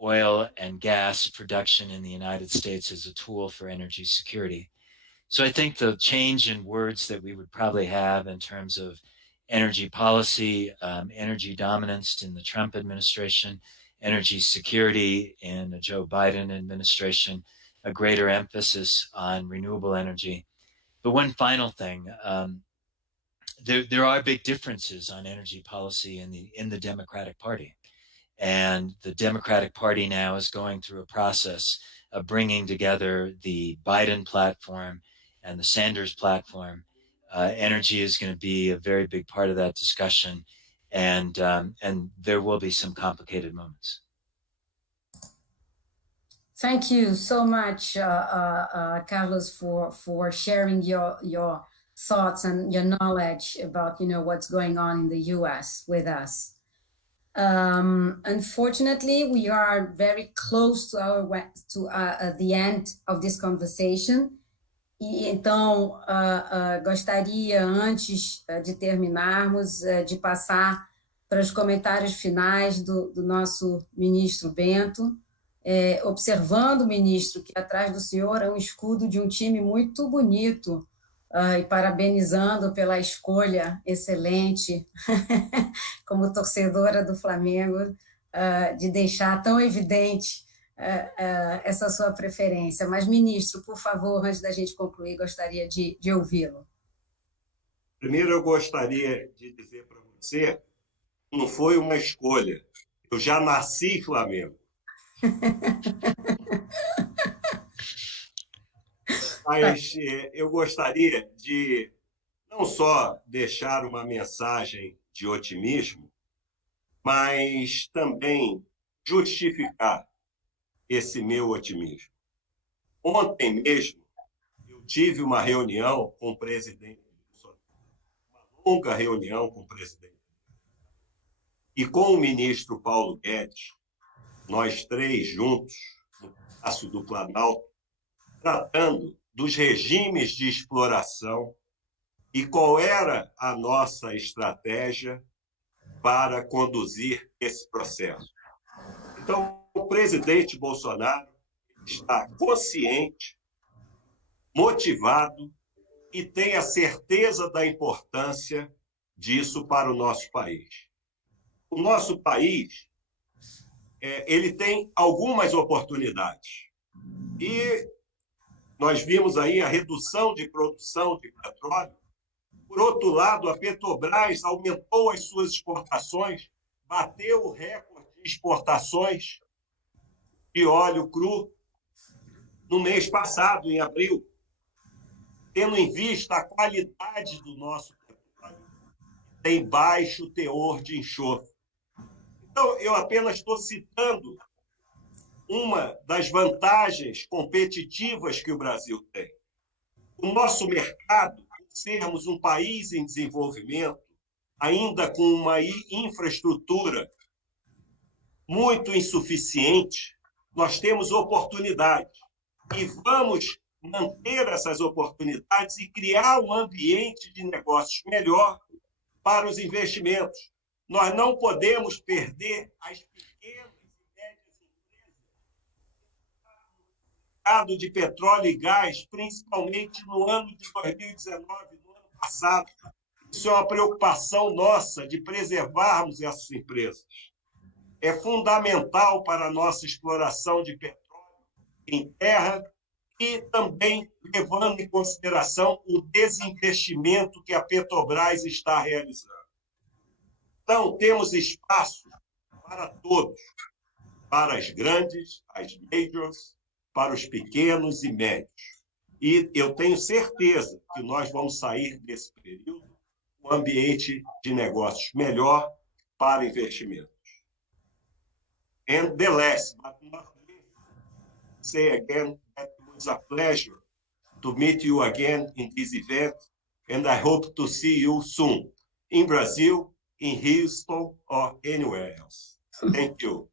oil and gas production in the United States as a tool for energy security. So I think the change in words that we would probably have in terms of energy policy, energy dominance in the Trump administration, energy security in the Joe Biden administration, a greater emphasis on renewable energy. But one final thing, there are big differences on energy policy in the Democratic Party. And the Democratic Party now is going through a process of bringing together the Biden platform and the Sanders platform. Energy is going to be a very big part of that discussion, and there will be some complicated moments. Thank you so much, Carlos, for sharing your thoughts and your knowledge about what's going on in the U.S. with us. Unfortunately, we are very close to the end of this conversation. E então, gostaria, antes de terminarmos, de passar para os comentários finais do nosso ministro Bento, observando, ministro, que atrás do senhor é um escudo de um time muito bonito, e parabenizando pela escolha excelente, como torcedora do Flamengo, de deixar tão evidente essa sua preferência. Mas, ministro, por favor, antes da gente concluir, gostaria de ouvi-lo. Primeiro, eu gostaria de dizer para você que não foi uma escolha. Eu já nasci Flamengo. Mas eu gostaria de não só deixar uma mensagem de otimismo, mas também justificar esse meu otimismo. Ontem mesmo, eu tive uma reunião com o presidente, uma longa reunião com o presidente, e com o ministro Paulo Guedes, nós três juntos, no Palácio do Planalto, tratando dos regimes de exploração e qual era a nossa estratégia para conduzir esse processo. Então, o presidente Bolsonaro está consciente, motivado e tem a certeza da importância disso para o nosso país. O nosso país ele tem algumas oportunidades. E nós vimos aí a redução de produção de petróleo. Por outro lado, a Petrobras aumentou as suas exportações, bateu o recorde de exportações de óleo cru no mês passado, em abril, tendo em vista a qualidade do nosso petróleo, tem baixo teor de enxofre. Então, eu apenas estou citando uma das vantagens competitivas que o Brasil tem. O nosso mercado, por sermos um país em desenvolvimento, ainda com uma infraestrutura muito insuficiente, nós temos oportunidades e vamos manter essas oportunidades e criar um ambiente de negócios melhor para os investimentos. Nós não podemos perder as pequenas e médias empresas no mercado de petróleo e gás, principalmente no ano de 2019, no ano passado. Isso é uma preocupação nossa de preservarmos essas empresas. É fundamental para a nossa exploração de petróleo em terra e também levando em consideração o desinvestimento que a Petrobras está realizando. Então, temos espaço para todos, para as grandes, as majors, para os pequenos e médios. E eu tenho certeza que nós vamos sair desse período com um ambiente de negócios melhor para investimentos. And the last but not least, say again that it was a pleasure to meet you again in this event, and I hope to see you soon in Brazil, in Houston, or anywhere else. Thank you.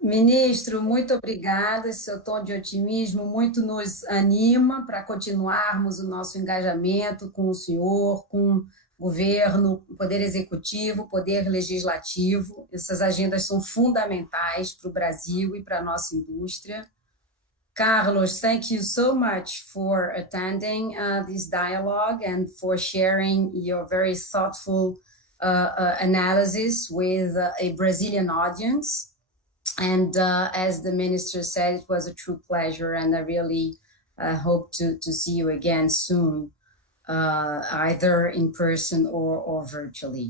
Ministro, muito obrigada. Esse seu tom de otimismo muito nos anima para continuarmos o nosso engajamento com o senhor, com o governo, poder executivo, poder legislativo. Essas agendas são fundamentais para o Brasil e para a nossa indústria. Carlos, thank you so much for attending this dialogue and for sharing your very thoughtful analysis with a Brazilian audience. And as the minister said, it was a true pleasure, and I really hope to see you again soon, either in person or virtually.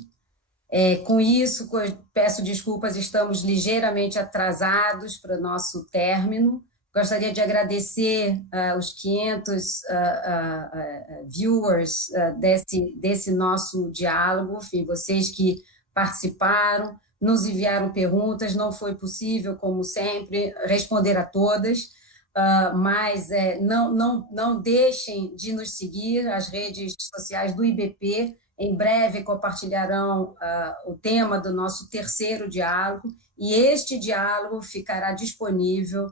Com isso, peço desculpas, estamos ligeiramente atrasados para o nosso término. Gostaria de agradecer os 500 viewers desse nosso diálogo, enfim, vocês que participaram, nos enviaram perguntas, não foi possível, como sempre, responder a todas, mas não deixem de nos seguir, as redes sociais do IBP, em breve compartilharão o tema do nosso terceiro diálogo, e este diálogo ficará disponível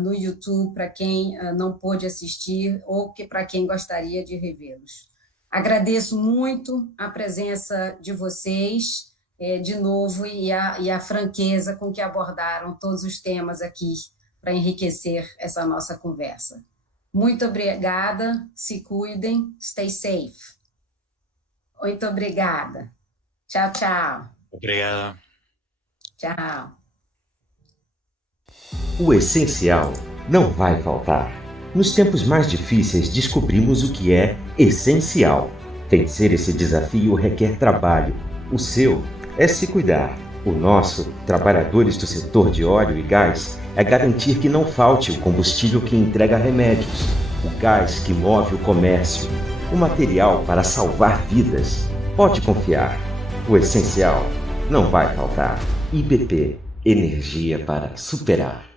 no YouTube para quem não pôde assistir ou para quem gostaria de revê-los. Agradeço muito a presença de vocês, de novo, e a franqueza com que abordaram todos os temas aqui para enriquecer essa nossa conversa. Muito obrigada, se cuidem, stay safe. Muito obrigada. Tchau, tchau. Obrigado. Tchau. O essencial não vai faltar. Nos tempos mais difíceis, descobrimos o que é essencial. Vencer esse desafio requer trabalho. O seu é se cuidar. O nosso, trabalhadores do setor de óleo e gás, é garantir que não falte o combustível que entrega remédios, o gás que move o comércio, o material para salvar vidas. Pode confiar. O essencial não vai faltar. IBP, energia para superar.